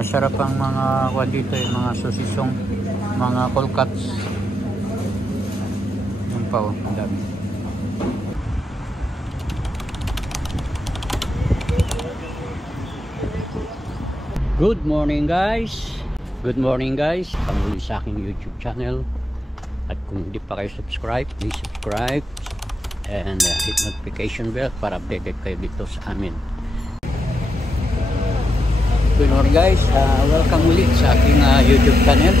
Masarap ang mga kuha dito, yung mga sosisong, mga cold cuts. Yan pa oh, ang dami. Good morning guys! Good morning guys! Pamuli sa aking YouTube channel. At kung hindi pa kayo subscribe, please subscribe and hit notification bell para updated kayo dito sa amin. Good morning guys, welcome ulit sa aking YouTube channel.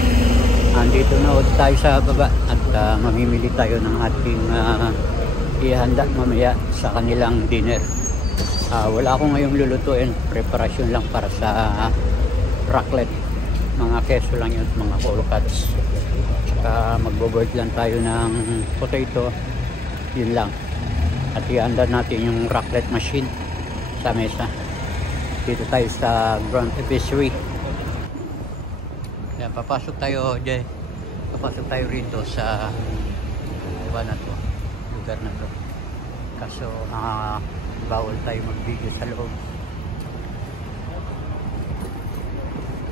Andito na ulit tayo sa baba at mamimili tayo ng ating ihanda mamaya sa kanilang dinner. Wala akong ngayong lulutuin, preparasyon lang para sa raclette. Mga keso lang yun, mga cold cuts. Tsaka magbo-board lang tayo ng potato, yun lang. At ihanda natin yung raclette machine sa mesa. Dito tayo sa Grand Epicery. Yan, papasok tayo dyan. Papasok tayo rito sa iba na to, lugar na to. Kaso bawal tayo mag-video sa loob.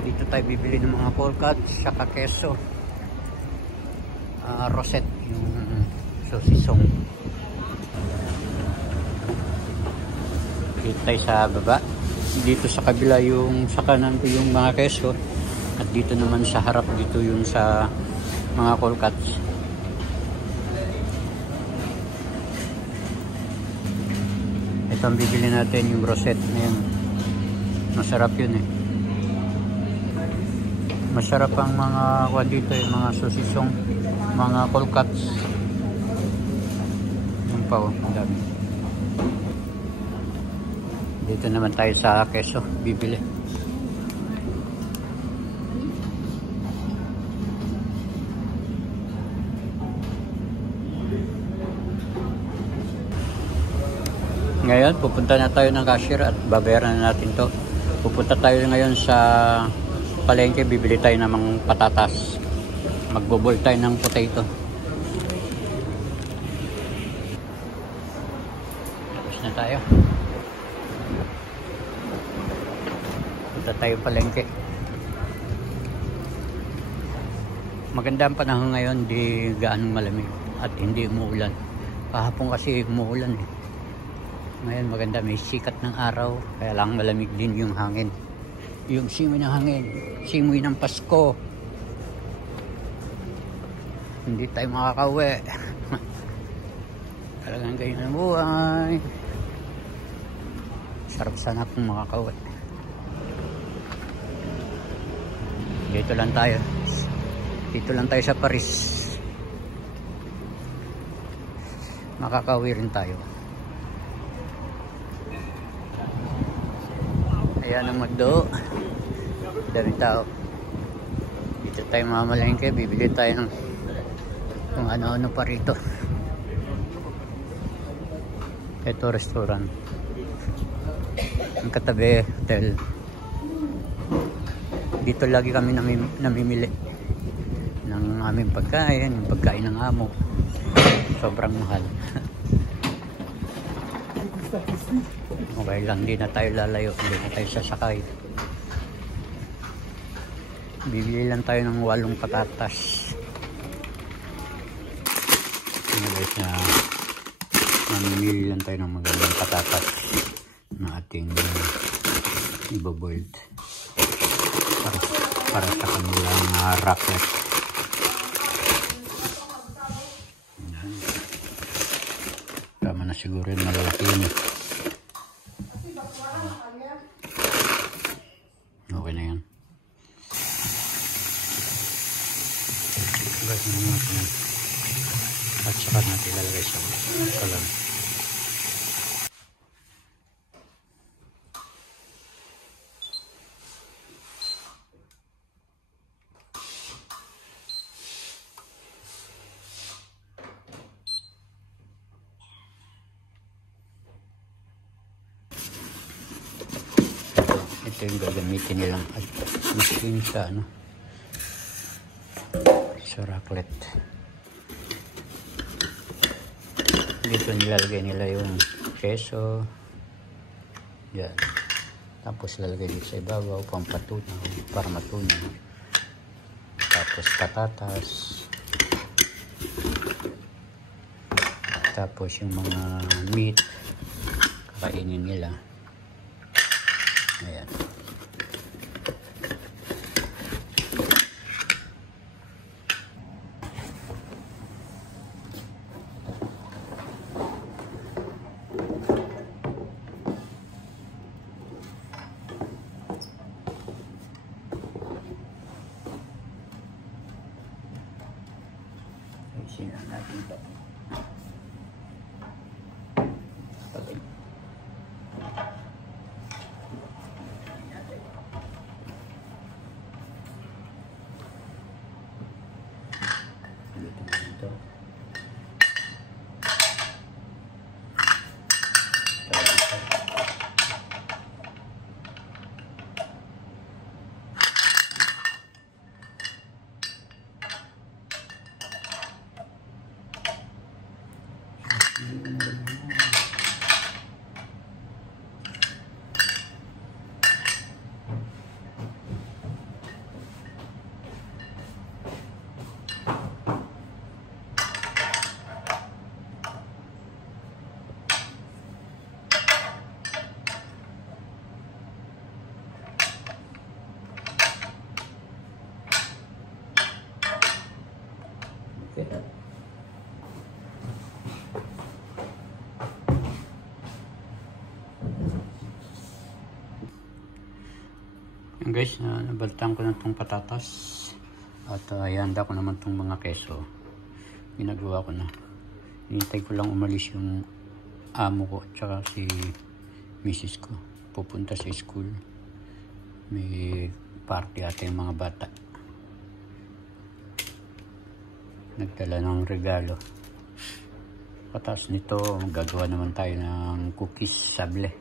Dito tayo bibili ng mga cold cuts, saka keso, rosette, yung sosisong. Dito tayo sa baba. Dito sa kabila yung sa kanan ko yung mga keso, at dito naman sa harap dito yung sa mga cold cuts. Ito ang bibili natin, yung rosette na yan. Masarap yun eh. Masarap ang mga kuha dito, yung mga sosisong, mga cold cuts. Yan pa oh, ang dami. Dito naman tayo sa keso, bibili. Ngayon, pupunta na tayo ng cashier at babayaran na natin to. Pupunta tayo ngayon sa palengke, bibili tayo ng mga patatas. Magbobol tayo ng potato. Tapos na tayo. Punta tayo palengke. Maganda ang panahon ngayon, di gaanong malamig at hindi umuulan. Kahapon kasi umuulan eh. Ngayon maganda, may sikat ng araw, kaya lang malamig din yung hangin. Yung simoy ng hangin, simoy ng Pasko. Hindi tayo makakauwi. Talagang ganyan ang buhay. Sarap sana kung makakauwi. Dito lang tayo. Dito lang tayo sa Paris. Makakauwi rin tayo. Ayan ang McDo. Dari tao. Dito tayo mamalengke. Bibili tayo ng kung ano-ano pa rito. Ito restaurant. Ang katabi hotel. Dito lagi kami namimili ng aming pagkain. Yung pagkain ng amo. Sobrang mahal. Okay lang, hindi na tayo lalayo, hindi na tayo sasakay. Bibili lang tayo ng 8 patatas. Ano guys, namimili lang tayo ng magandang patatas na ating ibaboiled para sa kanilang raclette. Tama na siguro yung malalaki yun. Okay na yan. Guys, at saka natin ilalagay sa kalan. Ito yung gagamitin nilang machine sa sa raclette. Dito nilalagay nila yung keso. Yan. Tapos lalagay dito sa ibabaw, pampatunaw, para matunaw. Tapos patatas. Tapos yung mga meat, kakainin nila. Ayan. Ayusin lang natin ito. Okay. Yan guys, nabaltan ko na itong patatas at ihanda ko naman itong mga keso. Ginagawa ko na. Hinintay ko lang umalis yung amo ko at saka si misis ko. Pupunta sa school. May party ata yung mga bata. Nagdala ng regalo. Patas nito, gagawa naman tayo ng cookies sable.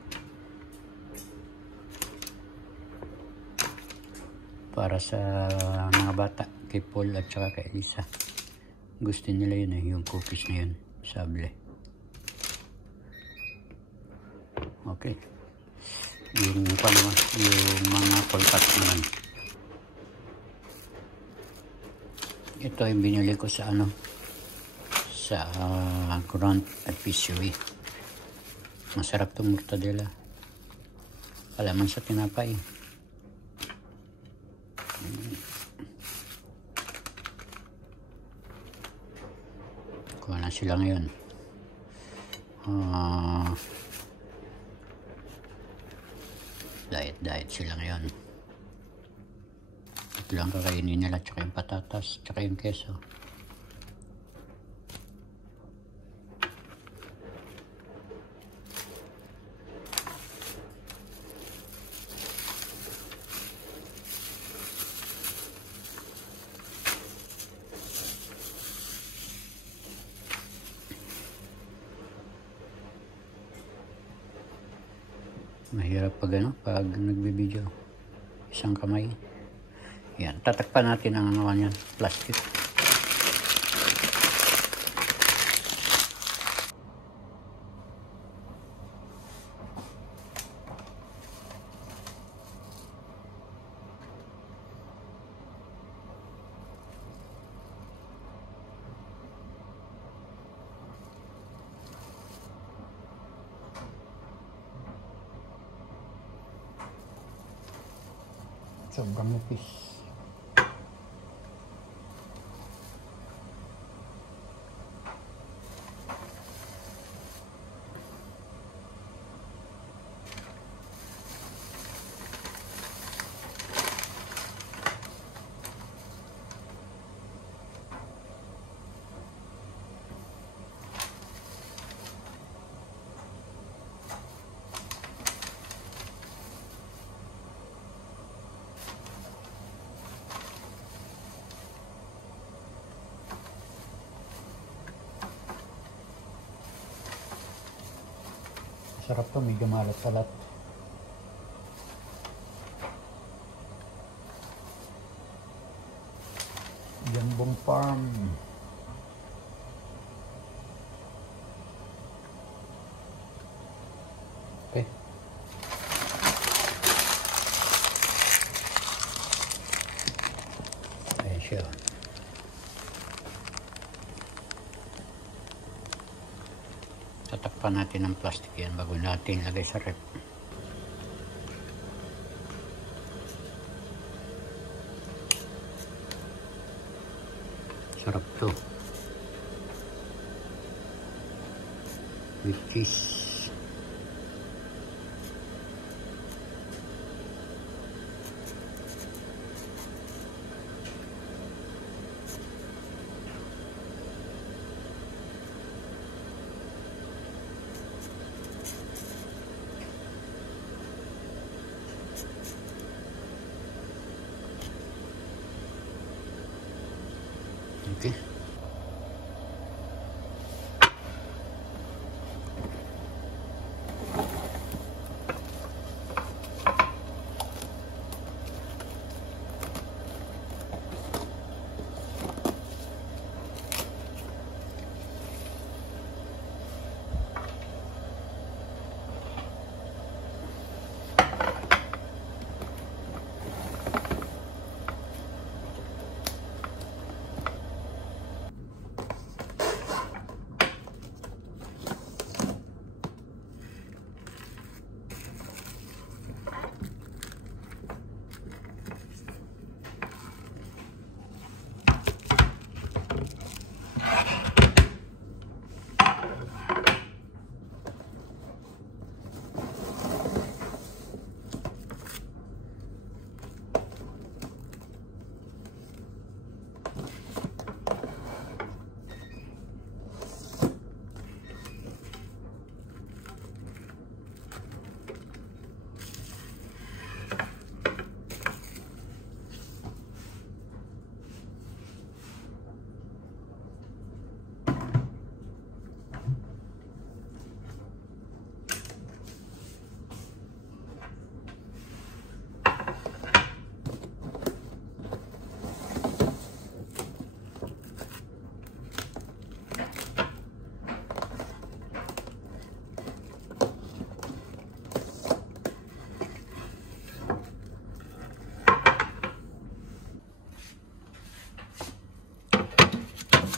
Para sa mga bata, kay Paul at saka kay Elisa. Gusto nila yun yung cookies na yun, sable. Okay. Yung mga polkat naman. Ito yung binili ko sa sa Grand Epicery. Masarap itong mortadela. Palaman sa tinapay. Kuha na sila ngayon. Diet sila ngayon. Ito lang kakainin nila, tsaka yung patatas, tsaka yung keso. Mahirap pag nagbibideo. Isang kamay. Yan, tatakpan natin ang yan, plastic. Sobrang nipis. Sarap to, medyo malat-salat. Jambong Farm. Okay. siya. Tatakpan natin ng plastic yan bago natin lagay sa rep. Sarap to. With cheese. Okay.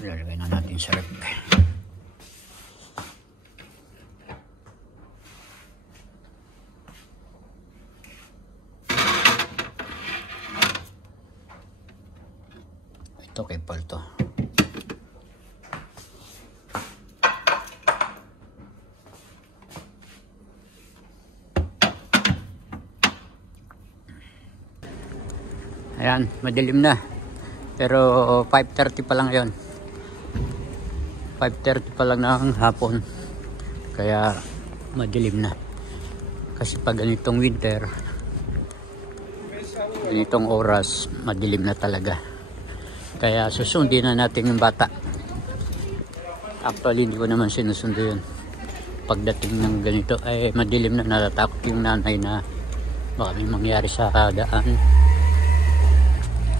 Lalagay na natin sa rep. Ito kay Paul to. Ayan, madilim na. Pero 5:30 pa lang yon. 5:30 pa lang ng hapon. Kaya madilim na. Kasi pag ganitong winter, ganitong oras, madilim na talaga. Kaya susundin na natin yung bata. Actually, hindi ko naman sinusundo yun. Pagdating ng ganito, ay madilim na, natatakot yung nanay na baka may mangyari sa daan.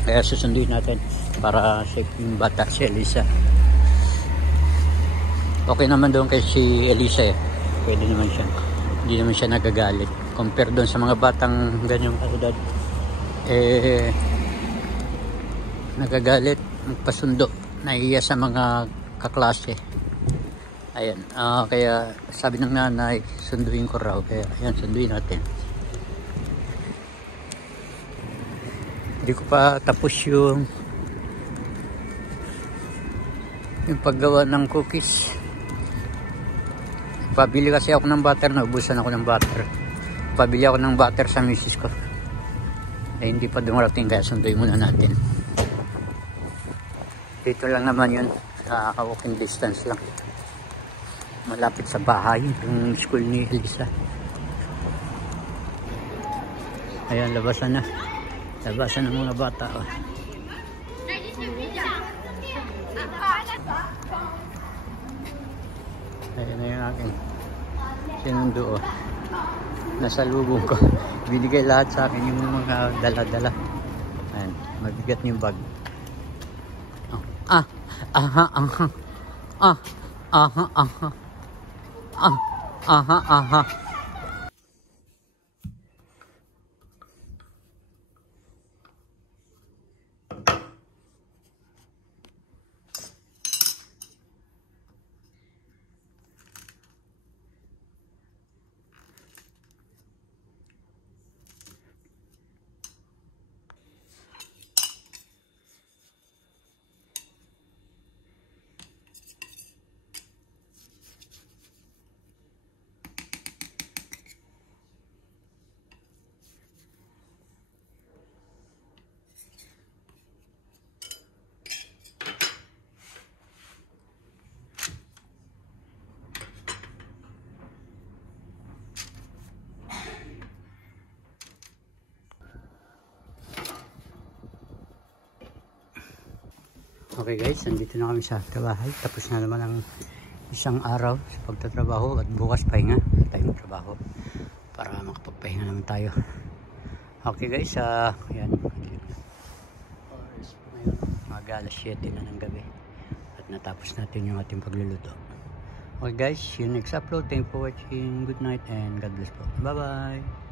Kaya susundin natin para safe yung bata, si Elisa. Okay naman doon kay si Elisa eh. Pwede naman siya. Hindi naman siya nagagalit. Compare doon sa mga batang ganyang edad. Nagagalit, magpasundo. Naiiya sa mga kaklase. Ayan. Kaya sabi ng nanay, sunduin ko raw. Kaya ayan, sunduin natin. Hindi ko pa tapos yung paggawa ng cookies. Pabili kasi ako ng butter, naubusan ako ng butter. Pabili ako ng butter sa misis ko. Hindi pa dumarating, kaya sunduin muna natin. Dito lang naman yun, sa walking distance lang. Malapit sa bahay, yung school ni Elisa. Ayan, labasan na. Labasan ng mga bata. Oh. Ayan na yung aking sinundo. Oh. Nasa lubong ko. Binigay lahat sa akin yung mga dala-dala. Ayan, mabigat yung bag. Oh. Aha, aha. Aha, aha. Okay guys, nandito na kami sa trabaho. Tapos na naman ang isang araw sa pagtatrabaho at bukas pahinga tayo magtrabaho para makapagpahinga naman tayo. Okay guys, ayan. Oras po ngayon, mag-alas 7 na ng gabi at natapos natin yung ating pagluluto. Okay guys, see you next upload. Thank you for watching. Good night and God bless po. Bye bye.